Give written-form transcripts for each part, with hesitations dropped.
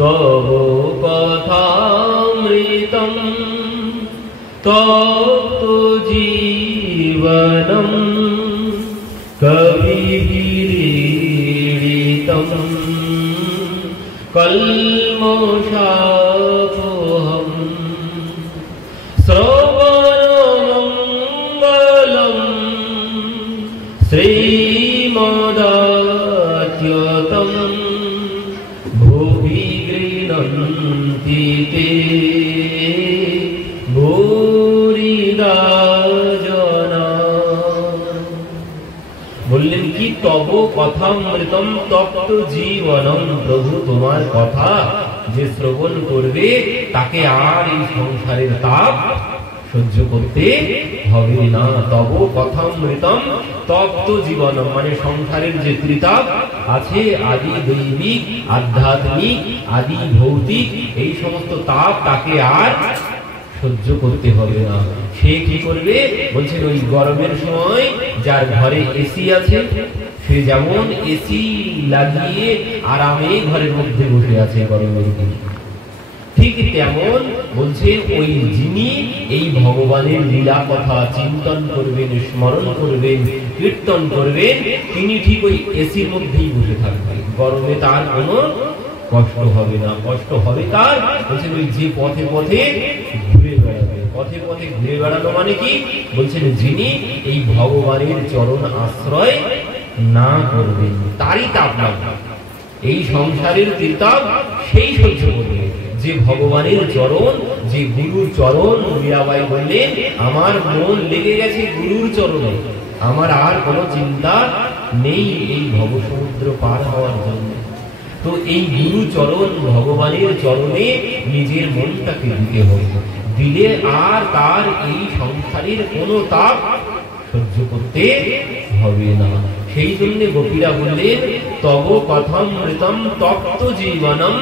তব কথামৃতম তপ্ত জীবনম কবিভিরীড়িতম কল্মষাপোহম শ্রবণমঙ্গলম শ্রীমদাচ্যুতম ভুবি গৃহন্তি তে ভূরিদা জনা। বললেন কি তব কথামৃতম তপ্ত জীবনম, প্রভু তোমার কথা যে শ্রবণ করবে তাকে আর এই সংসারের তাপ সহ্য করতে হবে না। তব কথামৃতম তপ্ত জীবনম মানে সংসারের যে ত্রিতাপ আছে, আদি দৈবিক, আধ্যাত্মিক, আদি ভৌতিক, এই সমস্ত তাপ তাকে আর সহ্য করতে হবে না। সে কি করবে বলছেন, ওই গরমের সময় যার ঘরে এসি আছে সে যেমন এসি লাগিয়ে আরামে ঘরের মধ্যে বসে আছে গরমের দিনে, ঠিক তেমন বলছেন ওই যিনি এই ভগবানের লীলা কথা চিন্তন করবেন, স্মরণ করবেন, কীর্তন করবেন, তিনি ঠিক ওই এসির মধ্যেই বসে থাকবেন। গরমে তার কোনো কষ্ট হবে না। কষ্ট হবে তার বলছেন ওই যে পথে পথে ঘুরে বেড়াবে। পথে পথে ঘুরে বেড়ানো মানে কি বলছেন, যিনি এই ভগবানের চরণ আশ্রয় না করবেন তারই তাপ লাগবে। এই সংসারের তীর্তাপ সেই সহ্য করবে যে ভগবানের চরণ, যে গুরুর চরণ। মীরাবাই বললেন, আমার মন লেগে গেছে গুরুর চরণে, আমার আর কোনো চিন্তা নেই এই ভবসমুদ্র পার হওয়ার জন্য। তো এই গুরু চরণ ভগবানের চরণে নিজের মনটাকে দিতে হবে, দিলে আর তার এই সংসারের কোনো তাপ সহ্য করতে হবে না। সেই জন্য গোপীরা বললেন, তব কথামৃতম তপ্ত জীবনম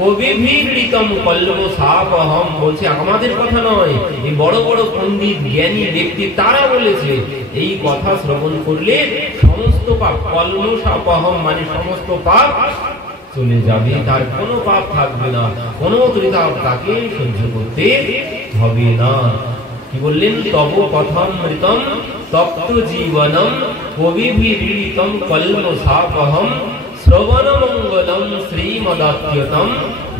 কবিভিরীড়িতম কল্মষাপহম। বলছে আমাদের কথা নয়, এই বড় বড় পণ্ডিত জ্ঞানী ব্যক্তি তারা বলেছে এই কথা শ্রবণ করলে সমস্ত পাপ, কল্মষাপহম মানে সমস্ত পাপ চলে যাবে, তার কোনো পাপ থাকবে না, কোনো ত্রিতাপ তাকে সহ্য করতে হবে না। কি বললেন, তব কথামৃতম তপ্ত জীবনম কবিভিরীড়িতম কল্মষাপহম শ্রবণমঙ্গলম শ্রীমদাচ্যুতম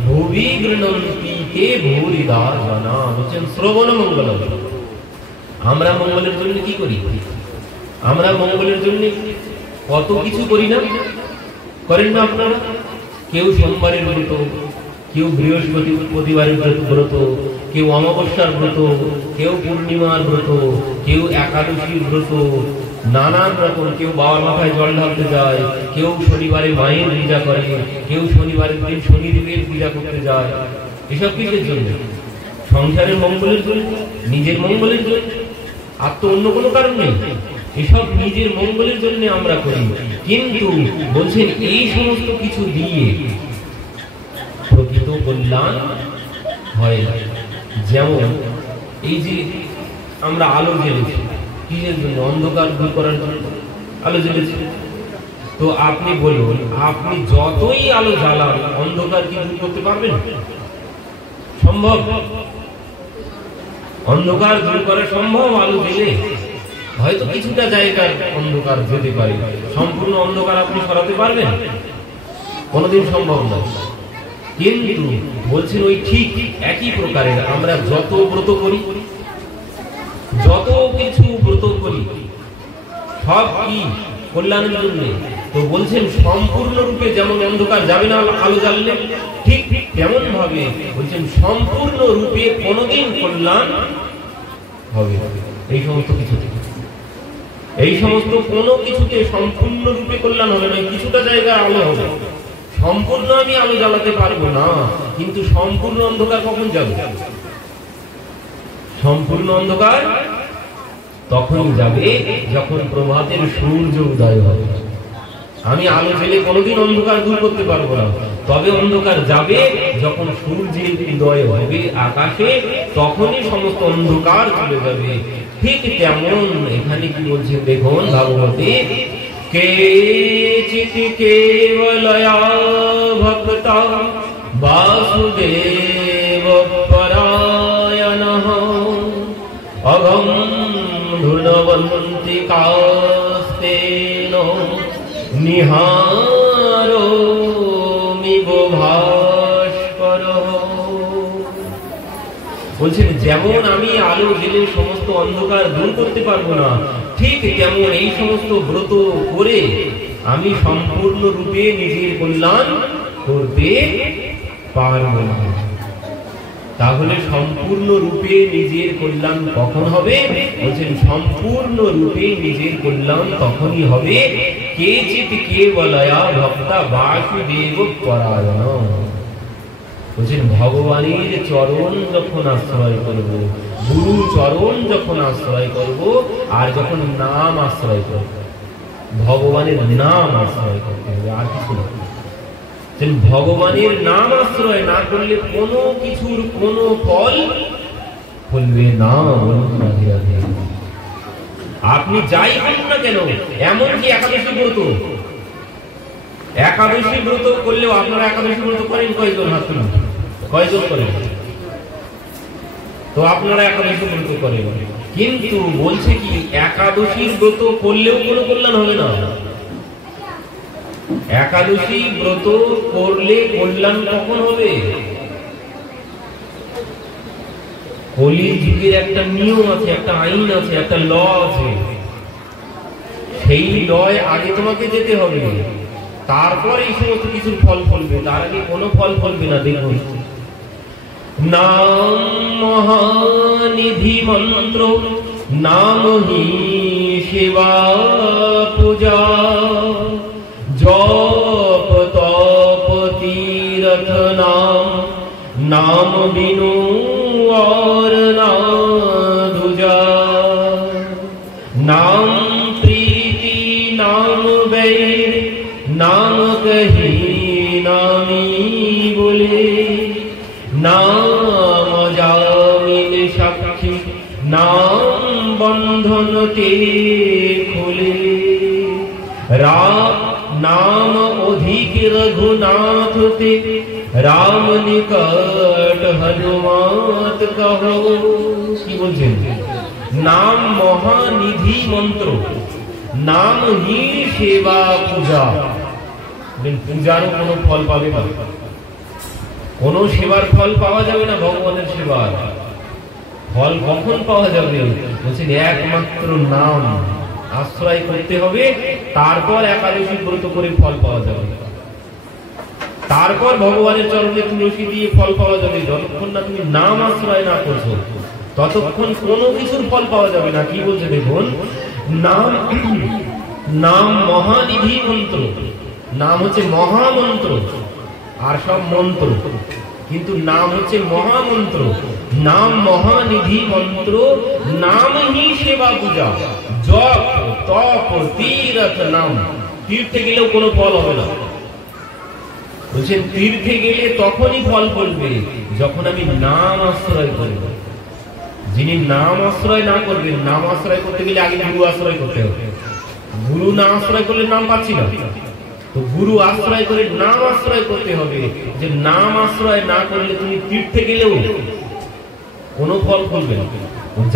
ভুবি গৃহন্তি তে ভূরিদা জনা। বলছেন শ্রবণমঙ্গলম, আমরা মঙ্গলের জন্য কি করি? আমরা মঙ্গলের জন্য কত কিছু করি না, করেন না আপনারা? কেউ সোমবারের ব্রত, কেউ বৃহস্পতিবারের ব্রত, কেউ অমাবস্যার ব্রত, কেউ পূর্ণিমার ব্রত, কেউ একাদশীর ব্রত, নানান রকম। কেউ বাবার মাথায় জল ঢালতে যায়, কেউ শনিবারে মায়ের পূজা করে, কেউ শনিবারের দিন শনিদেবের পূজা করতে যায়। এসব কিসের জন্য? সংসারের মঙ্গলের জন্য, নিজের মঙ্গলের জন্য, আর তো অন্য কোনো কারণ নেই। এসব নিজের মঙ্গলের জন্য আমরা করি, কিন্তু বলছেন এই সমস্ত কিছু দিয়ে প্রকৃত কল্যাণ হয় না। যেমন এই যে আমরা আলো জ্বেলেছি, কিসের জন্য? অন্ধকার দূর করার জন্য আলো জ্বেলেছি। তো আপনি বলুন, আপনি যতই আলো জ্বালান অন্ধকার কি দূর করতে পারবেন? সম্ভব? অন্ধকার দূর করা সম্ভব আলো জ্বেলে? হয়তো কিছুটা জায়গার অন্ধকার যেতে পারে, সম্পূর্ণ অন্ধকার আপনি সরাতে পারবেন? কোনোদিন সম্ভব নয়। কিন্তু বলছেন ওই ঠিক একই প্রকারের আমরা যত ব্রত করি, যত কিছু ব্রত করি, সব কি কল্যাণের জন্য। তো বলছেন সম্পূর্ণরূপে যেমন অন্ধকার যাবে না আলো জ্বাললে, ঠিক তেমন ভাবে বলছেন সম্পূর্ণ রূপে কোনোদিন কল্যাণ হবে এই সমস্ত কিছু, এই সমস্ত কোনো কিছুতে সম্পূর্ণ রূপে কল্যাণ হবে না। কিছুটা জায়গা আলো হবে, সম্পূর্ণ আমি আলো জ্বালাতে পারবো না। কিন্তু সম্পূর্ণ অন্ধকার কখন যাবে? সম্পূর্ণ অন্ধকার তখন যাবে যখন প্রভাতের সূর্য উদয় হবে। আমি আলো জ্বেলে কোনোদিন অন্ধকার দূর করতে পারবো না, তবে অন্ধকার যাবে যখন সূর্যের উদয় হবে আকাশে, তখনই সমস্ত অন্ধকার চলে যাবে। ঠিক তেমন এখানে কি বলছে দেখুন ভাগবতে, কেচিৎ কেবলয়া ভক্তা বাসুদেব পরায়ণঃ অঘম ধুনবন্তিকাস্তেন নিহারোমিব ভাস্করঃ। বলছেন যেমন আমি আলো জেলে সমস্ত অন্ধকার দূর করতে পারবো না, ঠিক তেমন এই সমস্ত ব্রত করে আমি সম্পূর্ণ রূপে নিজের কল্যাণ করতে পারবো না। তাহলে সম্পূর্ণ রূপে নিজের কল্যাণ কখন হবে? বলছেন সম্পূর্ণ রূপে নিজের কল্যাণ তখনই হবে কেচিৎ কেবলয়া ভক্তা বাসুদেব পরায়ণ। বলছেন ভগবানের চরণ যখন আশ্রয় করব, গুরু চরণ যখন আশ্রয় করব, আর যখন নাম আশ্রয় করব, ভগবানের নাম আশ্রয় করতে হবে, আর কিছু না। ভগবানের নাম আশ্রয় না করলে কোনো কিছুর কোনো ফল ফলবে না। আপনি যাই করুন না কেন, এমনকি একাদশী ব্রত, একাদশী ব্রত করলেও আপনারা একাদশী ব্রত করেন কয়জন? হাত তুলুন, কয়জন করেন? তো আপনারা একাদশী ব্রত করেন, কিন্তু বলছে কি একাদশীর ব্রত করলেও কোনো কল্যাণ হবে না। একাদশী ব্রত করলে কল্যাণ কখন হবে? কলি যুগের একটা নিয়ম আছে, একটা আইন আছে, একটা ল আছে, সেই লয় আগে তোমাকে যেতে হবে, তারপর এই সমস্ত কিছুর ফল ফলবে, তার আগে কোনো ফল ফলবে না। দেখুন, নাম মহানিধি মন্ত্র, নাম হি সেবা পূজা, জপ তপ তীরথ নাম, নাম বিনু और ना दूजा। नाम प्रीति नाम बैर, नाम कही नामी बोले, नाम जामिन साक्षी, नाम बंधन के खोले, राम नाम अधिक रघुनाथ ते, राम निकट हनुमात कहो। কি বলছেন? নাম মহানিধি মন্ত্র, নাম হি সেবা পূজা। পূজারও কোনো ফল পাবে না, কোন সেবার ফল পাওয়া যাবে না। ভগবানের সেবার ফল কখন পাওয়া যাবে? বলছেন একমাত্র নাম আশ্রয় করতে হবে, তারপর একাদশী ব্রত করে ফল পাওয়া যাবে, তারপর ভগবানের চরণে তুলসী দিয়ে ফল পাওয়া যাবে। যতক্ষণ না তুমি নাম আশ্রয় না করছো ততক্ষণ কোনো কিছুর ফল পাওয়া যাবে না। কি বলছে দেখুন, নাম নাম মহানিধি মন্ত্র, নাম হচ্ছে মহামন্ত্র, আর সব মন্ত্র, কিন্তু নাম হচ্ছে মহামন্ত্র। নাম মহানিধি মন্ত্র, নাম হি সেবা পূজা, জপ তপ তীরথ নাম। তীর্থে গেলেও কোনো ফল হবে না। বলছেন তীর্থে গেলে তখনই ফল ফলবে যখন আমি নাম আশ্রয় করব। যিনি নাম আশ্রয় না করবেন, নাম আশ্রয় করতে গেলে আগে গুরু আশ্রয় করতে হবে। গুরু না আশ্রয় করলে নাম পাচ্ছি না, তো গুরু আশ্রয় করে নাম আশ্রয় করতে হবে। যে নাম আশ্রয় না করলে তুমি তীর্থে গেলেও কোনো ফল ফলবে না,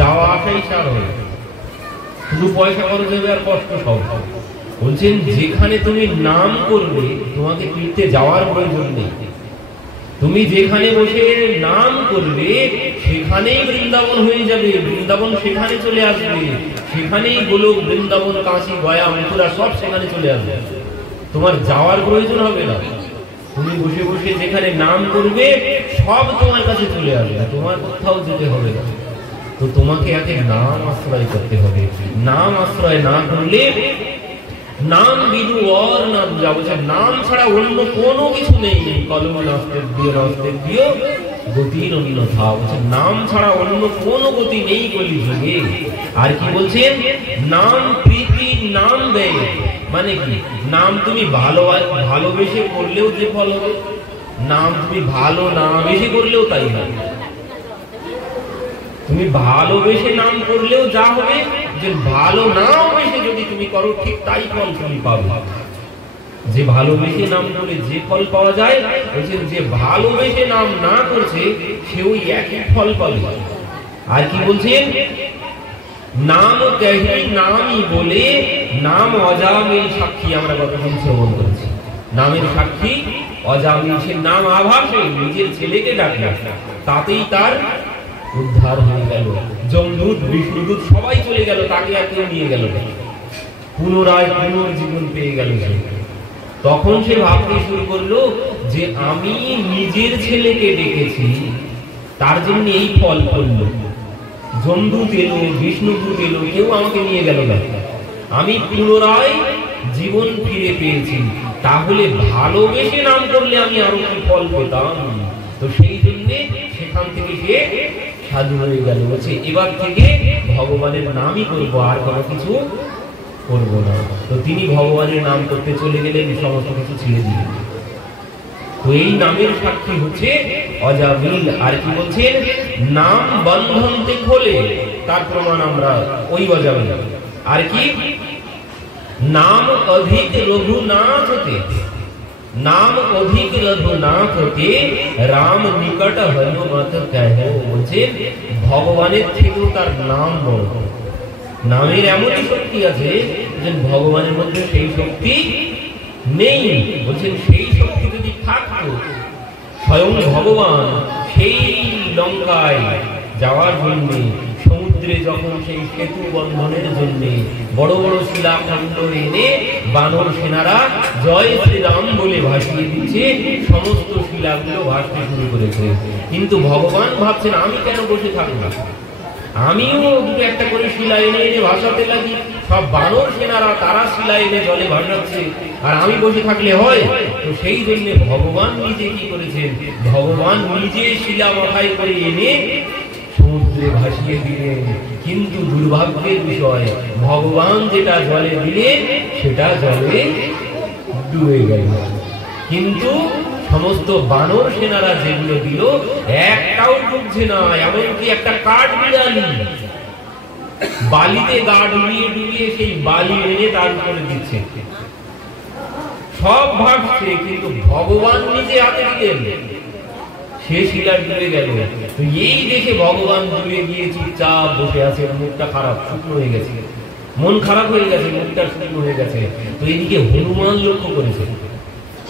যাওয়া আসাই সার হবে, শুধু পয়সা খরচ হবে আর কষ্ট সব। বলছেন যেখানে তুমি নাম করবে তোমাকে তীর্থে যাওয়ার প্রয়োজন নেই। তুমি যেখানে বসে নাম করবে সেখানেই বৃন্দাবন হয়ে যাবে, বৃন্দাবন সেখানে চলে আসবে, সেখানেই গোলক বৃন্দাবন কাশী গয়া মথুরা সব সেখানে চলে আসবে, তোমার যাওয়ার প্রয়োজন হবে না। তুমি বসে বসে যেখানে নাম করবে সব তোমার কাছে চলে আসবে, তোমার কোথাও যেতে হবে না। তো তোমাকে একে নাম আশ্রয় করতে হবে। নাম আশ্রয় না করলে নাম বিদু আর না বুঝা। বলছে নাম ছাড়া অন্য কোনো কিছু নেই। কলম নাস্তে দিও গতির অন্যথা। বলছে নাম ছাড়া অন্য কোনো গতি নেই কলিযুগে। আর কি বলছেন, নাম প্রীতি নাম ব্যয়, মানে কি নাম তুমি ভালোবেসে করলেও যে ফল হবে, নাম তুমি ভালো না বেশি করলেও তাই হবে। তুমি ভালোবেসে নাম করলেও যা হবে, যে ভালো নাও বেশি যদি তুমি করো ঠিক তাই ফল তুমি পাবে। যে ভালোবেসে নাম করে যে ফল পাওয়া যায়, বলছেন যে ভালোবেসে নাম না করছে সে ওই একই ফল পাবে। আর কি বলছেন, নাম কহি নামই বলে নাম অজামিল সাক্ষী। আমরা কতদিন শ্রবণ করেছি, নামের সাক্ষী অজামিল। সে নাম আভাসে নিজের ছেলেকে ডাকল, তাতেই তার উদ্ধার হয়ে গেল। যমদূত বিষ্ণুদূত সবাই চলে গেল, তাকে আর কেউ নিয়ে গেল না। পুনরায় পুনর্জীবন পেয়ে গেল। তখন সে ভাবতে শুরু করলো যে আমি নিজের ছেলেকে ডেকেছি, তার জন্য এই ফল পড়লো। যমদূত এলো, বিষ্ণুদূত এলো, কেউ আমাকে নিয়ে গেল না। আমি পুনরায় জীবন ফিরে পেয়েছি, তাহলে ভালোবেসে নাম করলে আমি আরো কি ফল পেতাম। তো সেই জন্য সেখান থেকে সে সাধু হয়ে গেল। বলছে এবার থেকে ভগবানের নামই করবো, আর কোনো কিছু করবো না। তো তিনি ভগবানের নাম করতে চলে গেলেন, সমস্ত কিছু ছেড়ে দিলেন। তো এই নামের সাক্ষী হচ্ছে অজামিল। আর কি বলছেন, নাম বন্ধনতে খোলে, তার প্রমাণ আমরা ওই অজামিল। আর কি, নাম অধিক রঘুনাথ হতে, নাম অধিক রঘুনাথ হতে রাম নিকট হনুমত কহে। বলছে ভগবানের থেকেও তার নাম বড়। নামের এমনই শক্তি আছে যে ভগবানের মধ্যে সেই শক্তি নেই। বলছেন সেই শক্তি যদি থাকতো, স্বয়ং ভগবান সেই লঙ্কায় যাওয়ার জন্য সমুদ্রে যখন সেই সেতু বন্ধনের জন্য বড় বড় শিলাখণ্ড এনে বানর সেনারা জয় শ্রীরাম বলে ভাসিয়ে দিচ্ছে, সমস্ত শিলাগুলো ভাসতে শুরু করেছে। কিন্তু ভগবান ভাবছেন আমি কেন বসে থাকবো, আমিও দুটো একটা করে শিলা এনে এনে ভাসাতে লাগি। সব বানর সেনারা তারা শিলা এনে জলে ভাসাচ্ছে, আর আমি বসে থাকলে হয়? তো সেই জন্য ভগবান নিজে কি করেছেন, ভগবান নিজে শিলা মাথায় করে এনে সমুদ্রে ভাসিয়ে দিলেন। কিন্তু দুর্ভাগ্যের বিষয়, ভগবান যেটা জলে দিলেন সেটা জলে ডুবে গেল। কিন্তু সমস্ত বানর সেনারা যেগুলো দিল একটাও ডুবছে না। এমনকি একটা কাঠ বিড়ালি বালিতে গা ডুবিয়ে ডুবিয়ে সেই বালি এনে তার উপরে দিচ্ছে, সব ভাসছে। কিন্তু ভগবান নিজে হাতে দিলেন, সে শিলা ডুবে গেল। তো এই দেখে ভগবান ডুবে গিয়ে চুপচাপ বসে আছে, মুখটা খারাপ, শুকনো হয়ে গেছে, মন খারাপ হয়ে গেছে, মুখটা শুকনো হয়ে গেছে। তো এইদিকে হনুমান লক্ষ্য করেছে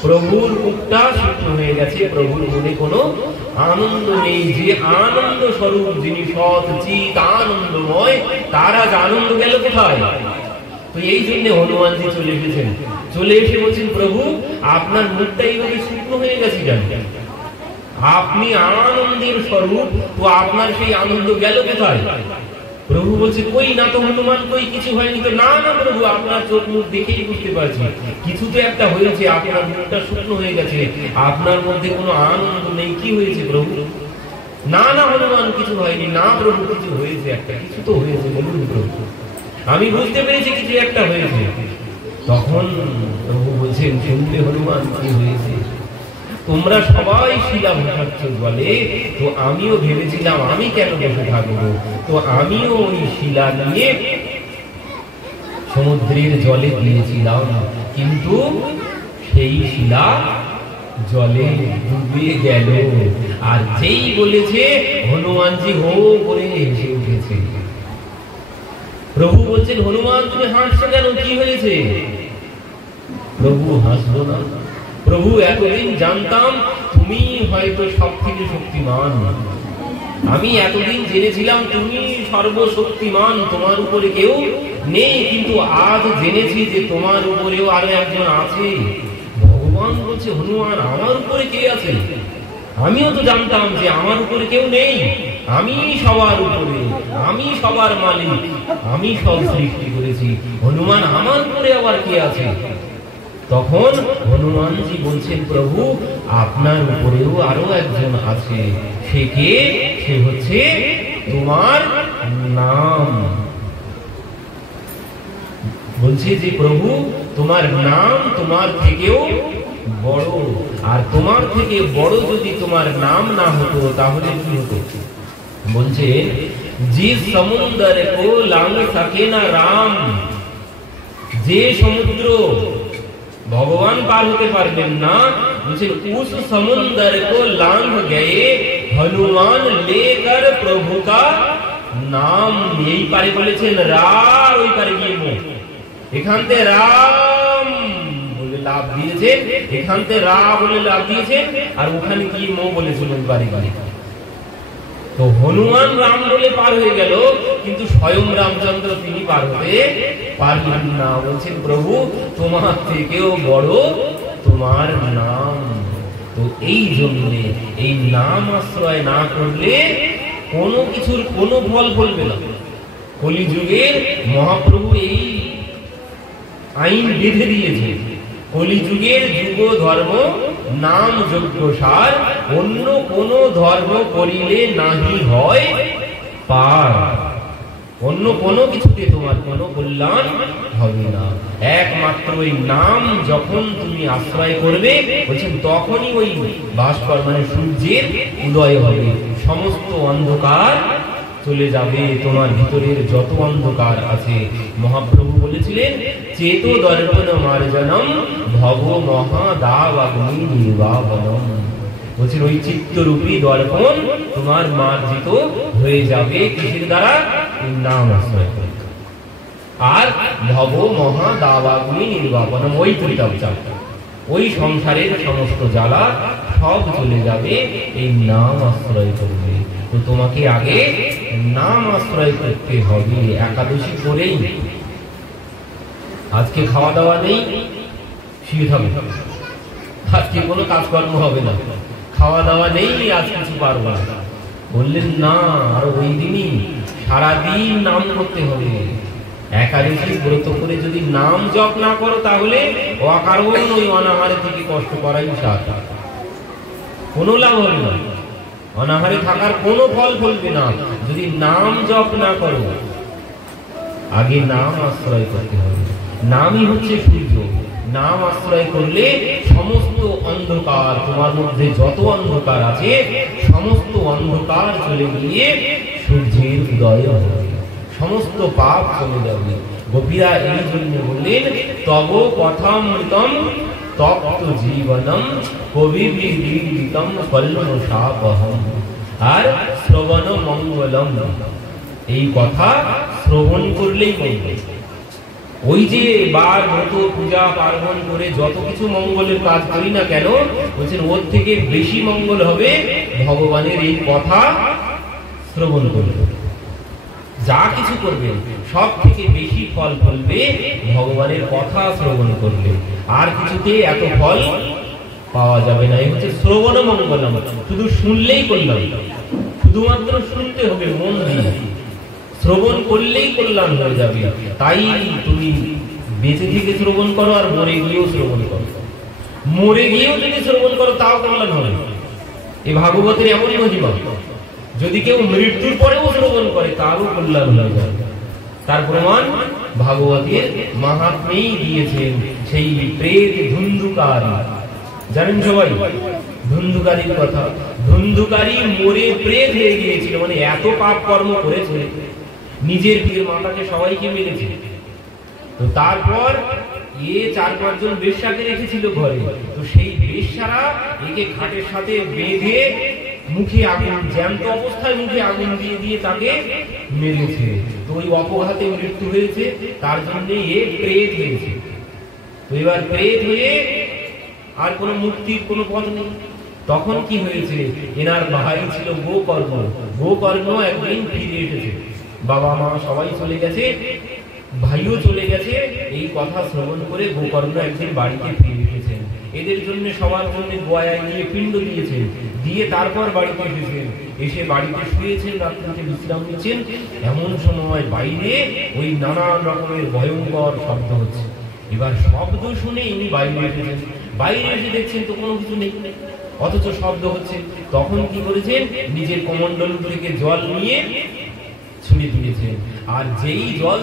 প্রভুর মুখটা শুকনো হয়ে গেছে, প্রভুর মনে কোনো আনন্দ নেই। যে আনন্দ স্বরূপ, যিনি সৎ চিত আনন্দময়, তার আজ আনন্দ গেল কোথায়? তো এই জন্য হনুমানজি চলে এসেছেন। চলে এসে বলছেন, প্রভু আপনার মুখটা এইভাবে শুকনো হয়ে গেছে কেন? আপনি আনন্দের স্বরূপ, তো আপনার সেই আনন্দ গেল কোথায়? প্রভু বলছে কই না তো হনুমান, কই কিছু হয়নি তো। না না প্রভু, আপনার চোখ মুখ দেখেই বুঝতে পারছি কিছু তো একটা হয়েছে, আপনার মুখটা শুকনো হয়ে গেছে, আপনার মধ্যে কোনো আনন্দ নেই। কি হয়েছে প্রভু? না না হনুমান, কিছু হয়নি। না প্রভু, কিছু হয়েছে, একটা কিছু তো হয়েছে, বলুন প্রভু। আমি বুঝতে পেরেছি কিছু একটা হয়েছে। তখন প্রভু বলছেন, শুনলে হনুমান কি হয়েছে? তোমরা সবাই শিলা ভাসাচ্ছ জলে, তো আমিও ভেবেছিলাম আমি কেন বসে থাকবো। তো আমিও ওই শিলা নিয়ে সমুদ্রের জলে দিয়েছিলাম, কিন্তু সেই শিলা জলে ডুবে গেল। আর যেই বলেছে, হনুমানজি হো করে হেসে উঠেছে। প্রভু বলছেন, হনুমান তুমি হাসছো কেন, কি হয়েছে? প্রভু হাসলো না। প্রভু এতদিন জানতাম তুমি হয়তো সব থেকে শক্তিমান, আমি এতদিন জেনেছিলাম তুমি সর্বশক্তিমান, তোমার উপরে কেউ নেই। কিন্তু আজ জেনেছি যে তোমার উপরেও আরো একজন আছে। ভগবান বলছে, হনুমান আমার উপরে কে আছে? আমিও তো জানতাম যে আমার উপরে কেউ নেই, আমি সবার উপরে, আমি সবার মালিক, আমি সব সৃষ্টি করেছি। হনুমান আমার উপরে আবার কে আছে? তখন হনুমানজি বলছেন, প্রভু আপনার উপরেও আরো একজন আছে। সে কে? সে হচ্ছে তোমার নাম। বলছে যে প্রভু তোমার নাম তোমার থেকেও বড়, আর তোমার থেকে বড় যদি তোমার নাম না হতো তাহলে কি হতো? বলছে, जिस समुद्र को लांग सके ना राम, যে সমুদ্র ভগবান পার হতে পারবেন না। বলছেন উস সমুন্দর কো লাंघ गए হনুমান লেকর প্রভু কা নাম। এই পারে বলেছেন রা, ওই পারে গিয়ে মো। এখান থেকে রাম বলে লাভ দিয়েছে, এখান থেকে রা বলে লাভ দিয়েছে, আর ওখানে গিয়ে মো বলেছিলেন বাড়ি বাড়ি। তো হনুমান রাম বলে পার হয়ে গেল, কিন্তু স্বয়ং রামচন্দ্র তিনি পার হতে পারলেন না। বলছেন প্রভু তোমার থেকেও বড় তোমার নাম। তো এই জন্য এই নাম আশ্রয় না করলে কোনো কিছুর কোনো ফল ফলবে না। কলিযুগের মহাপ্রভু এই আইন বেঁধে দিয়েছে, কলিযুগের যুগ ধর্ম নাম যজ্ঞ সার, অন্য কোন ধর্ম করিলে নাহি হয় পার। অন্য কোনো কিছুতে তোমার কোনো কল্যাণ হবে না। একমাত্র ওই নাম যখন তুমি আশ্রয় করবে, বলছেন তখনই ওই ভাস্কর মানে সূর্যের উদয় হবে, সমস্ত অন্ধকার চলে যাবে, তোমার ভিতরের যত অন্ধকার আছে। মহাপ্রভু বলেছিলেন চেতো দর্পণ মার্জনম ভব মহাদাবাগ্নি নির্বাপনম। বলছেন ওই চিত্তরূপী দর্পণ তোমার মার্জিত হয়ে যাবে কিসের দ্বারা? নাম আশ্রয় করে। আর ভব মহাদাবাগ্নি নির্বাপনম, ওই ত্রিতাবচার, ওই সংসারের সমস্ত জ্বালা সব চলে যাবে এই নাম আশ্রয় করবে। তো তোমাকে আগে নাম আশ্রয় করতে হবে। একাদশী করেই আজকে খাওয়া দাওয়া নেই, শুয়ে থাকবে, আজকে কোনো কাজকর্ম হবে না, খাওয়া দাওয়া নেই, আজ কিছু পারবো না। বললেন না, আর ওই দিনই সারাদিন নাম করতে হবে। একাদশী ব্রত করে যদি নাম জপ না করো, তাহলে অকারণ ওই অনাহারে থেকে কষ্ট করাই সাথ, কোনো লাভ হবে না। অনাহারে থাকার কোনো ফল ফলবে না যদি নাম জপ না করো। আগে নাম আশ্রয় করতে হবে। নামই হচ্ছে সূর্য। নাম আশ্রয় করলে সমস্ত অন্ধকার, তোমার মধ্যে যত অন্ধকার আছে সমস্ত অন্ধকার চলে গিয়ে সূর্যের উদয় হবে, সমস্ত পাপ চলে যাবে। গোপীরা এই জন্য বললেন তব কথামৃতম তপ্ত জীবনম কবিবিদিতম কল্মষাপহম। আর শ্রবণ মঙ্গলম, এই কথা শ্রবণ করলেই মঙ্গল। ওই যে বার ব্রত পূজা পার্বণ করে যত কিছু মঙ্গলের কাজ করি না কেন, বলছেন ওর থেকে বেশি মঙ্গল হবে ভগবানের এই কথা শ্রবণ করলে। যা কিছু করবে সব থেকে বেশি ফল ফলবে ভগবানের কথা শ্রবণ করলে। আর কিছুতে এত ফল পাওয়া যাবে না। এই হচ্ছে শ্রবণ মঙ্গলম। শুধু শুনলেই কল্যাণ, শুধুমাত্র শুনতে হবে মন দিয়ে, শ্রবণ করলেই কল্যাণ হয়ে যাবে। তাই তুমি বেঁচে থেকে শ্রবণ করো, আর মরে গিয়েও শ্রবণ করো। মরে গিয়েও যদি শ্রবণ করো তাও কল্যাণ হবে। এই ভাগবতের এমনই মহিমা, যদি কেউ মৃত্যুর পরেও শ্রবণ করে তারও কল্যাণ হয়ে যাবে। তার প্রমাণ ভাগবতের মাহাত্মেই দিয়েছেন। সেই প্রেত ধুন্ধুকারী, জানেন সবাই ধুন্ধুকারীর কথা। ধুন্ধুকারী মরে প্রেত হয়ে গিয়েছিল, মানে এত পাপ কর্ম করেছে, নিজের বিয়ের মাতাকে সবাইকে মেরেছে। তো তারপর এ 4-5 জন বেশ্যাকে রেখেছিল ঘরে। তো সেই বেশ্যারা একে খাটের সাথে বেঁধে মুখে আগুন, জ্যান্ত অবস্থায় মুখে আগুন দিয়ে দিয়ে তাকে মেরেছে। তো ওই অপঘাতে মৃত্যু হয়েছে, তার জন্য এ প্রেত হয়েছে। তো এবার প্রেত হয়ে আর কোনো মুক্তির কোনো পথ নেই। তখন কি হয়েছে, এনার ভাই ছিল গোকর্ণ। গোকর্ণ একদিন ফিরে এসেছে, বাবা মা সবাই চলে গেছে, ভাইও চলে গেছে। এই কথা শ্রবণ করে গোকর্ণ একদিন বাড়িতে ফিরে এসেছেন। এদের জন্য সবার জন্য গোয়ায় নিয়ে পিণ্ড দিয়েছেন, দিয়ে তারপর বাড়িতে এসেছেন। এসে বাড়িতে শুয়েছেন, রাত্রিতে বিশ্রাম নিচ্ছেন। এমন সময় বাইরে ওই নানান রকমের ভয়ঙ্কর শব্দ হচ্ছে। এবার শব্দ শুনে ইনি বাইরে এসেছেন। বাইরে এসে দেখছেন তো কোনো কিছু নেই, অথচ শব্দ হচ্ছে। তখন কি করেছেন, নিজের কমণ্ডল থেকে জল নিয়ে ছুঁড়ে দিয়েছেন। আর যেই জল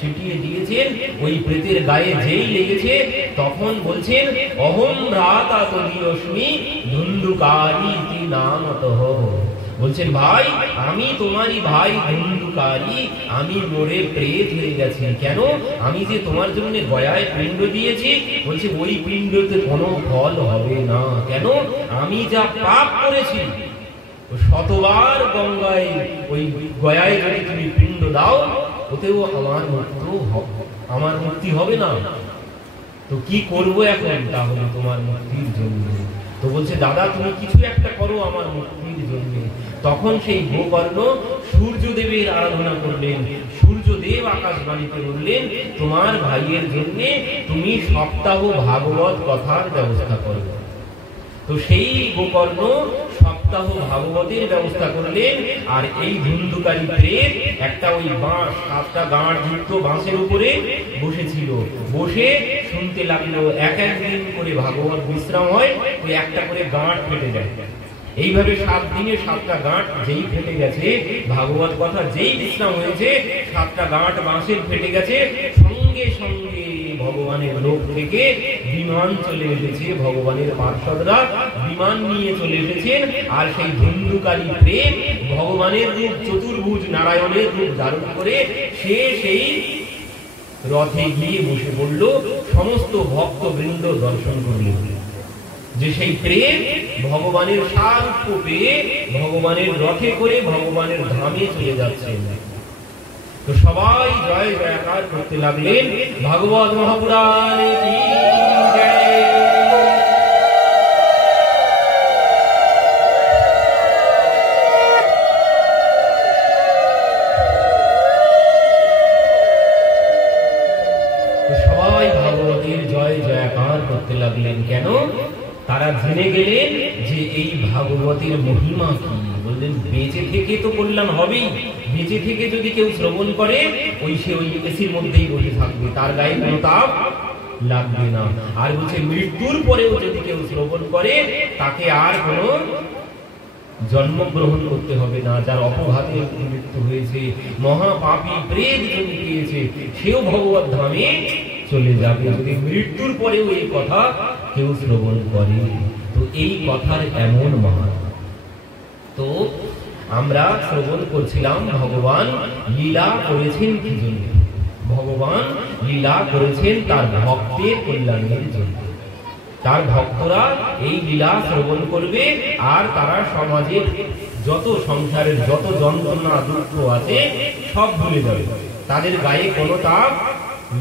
ছিটিয়ে দিয়েছেন ওই প্রেতের গায়ে যেই লেগেছে, তখন বলছেন অহম রাতা তদীয়স্মি ধুন্ধুকারী ইতি নামতঃ। বলছেন ভাই আমি তোমারই ভাই ধুন্ধুকারী, আমি মরে প্রেত হয়ে গেছি। কেন? আমি যে তোমার জন্য গয়ায় পিণ্ড দিয়েছি, বলছে ওই পিণ্ডতে কোনো ফল হবে না। কেন? আমি যা পাপ করেছি, শতবার গঙ্গায় ওই গয়ায় যদি তুমি পিণ্ড দাও, ওতেও আমার মুক্তি হবে না। তো কি করবো এখন তাহলে তোমার মুক্তির জন্য? তো বলছে দাদা তুমি কিছু একটা করো আমার মুক্তির জন্য। তখন সেই গোকর্ণ সূর্যদেবের আরাধনা করলেন। সূর্যদেব আকাশবাণীতে বললেন তোমার ভাইয়ের জন্য তুমি সপ্তাহ ভাগবত কথার ব্যবস্থা করবে। তো সেই গোকর্ণ সপ্তাহ ভাগবতের ব্যবস্থা করলেন। আর এই ধুন্ধুকারী প্রেত একটা ওই বাঁশ, 7টা গাঁট যুক্ত বাঁশের উপরে বসেছিল। বসে শুনতে লাগলো। এক দিন করে ভাগবত বিশ্রাম হয়, ওই একটা করে গাঁট ফেটে যায়। এইভাবে 7 দিনে 7টা গাঁট যেই ফেটে গেছে, ভাগবত কথা যেই বিশ্রাম হয়েছে, 7টা গাঁট বাঁশের ফেটে গেছে। সঙ্গে সঙ্গে ভগবানের লোক থেকে বিমান চলে এসেছে। ভগবানের পার্ষদরা বিমান নিয়ে চলে এসেছেন। আর সেই ধুন্ধুকারী প্রেম ভগবানের রূপ, চতুর্ভুজ নারায়ণের রূপ ধারণ করে সে সেই রথে গিয়ে বসে পড়ল। সমস্ত ভক্তবৃন্দ দর্শন করল যে সেই প্রেম ভগবানের সারূপ্য পেয়ে ভগবানের রথে করে ভগবানের ধামে চলে যাচ্ছে। তো সবাই জয় জয়কার করতে লাগলেন। ভাগবত মহাপুরাণে কি জয়। সবাই ভাগবতের জয় জয়কার করতে লাগলেন। কেন? তারা জেনে গেলেন যে এই ভাগবতের মহিমা কি। বললেন বেঁচে থেকে তো কল্যাণ হবেই, বেঁচে থেকে যদি কেউ শ্রবণ করে সে ওই এসির মধ্যেই বসে থাকবে, তার গায়ে কোনো তাপ লাগবে না। আর বলছে মৃত্যুর পরেও যদি কেউ শ্রবণ করে তাকে আর কোনো জন্মগ্রহণ করতে হবে না। যার অপঘাতে মৃত্যু হয়েছে, মহাপাপী প্রেত জন্ম পেয়েছে, সেও ভগবত ধামে চলে যাবে যদি মৃত্যুর পরেও এই কথা কেউ শ্রবণ করে। তো এই কথার এমন মহান। তো আমরা শ্রবণ করছিলাম ভগবান লীলা করেছেন কি জন্য। ভগবান লীলা করেছেন তার ভক্তের কল্যাণের জন্য। তার ভক্তরা এই লীলা শ্রবণ করবে আর তারা সমাজের যত সংসারের যত যন্ত্রণা দুঃখ আছে সব ভুলে যাবে, তাদের গায়ে কোনো তাপ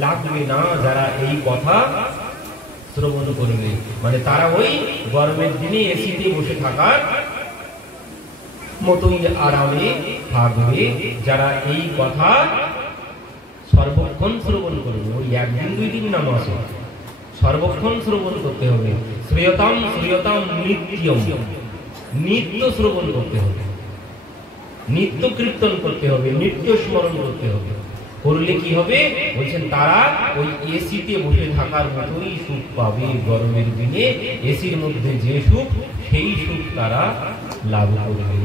লাগবে না। যারা এই কথা শ্রবণ করবে, মানে তারা ওই গরমের দিনে এসিতে বসে থাকার মতোই আরামে থাকবে। যারা এই কথা সর্বক্ষণ শ্রবণ করবে, ওই 1 দিন 2 দিন না মাসে সর্বক্ষণ শ্রবণ করতে হবে। শ্রেয়তাম শ্রেয়তাম নিত্যম, নিত্য শ্রবণ করতে হবে, নিত্য কীর্তন করতে হবে, নিত্য স্মরণ করতে হবে। করলে কি হবে? বলছেন তারা ওই এসিতে বসে থাকার মতোই সুখ পাবে। গরমের দিনে এসির মধ্যে যে সুখ, সেই সুখ তারা লাভ করবে।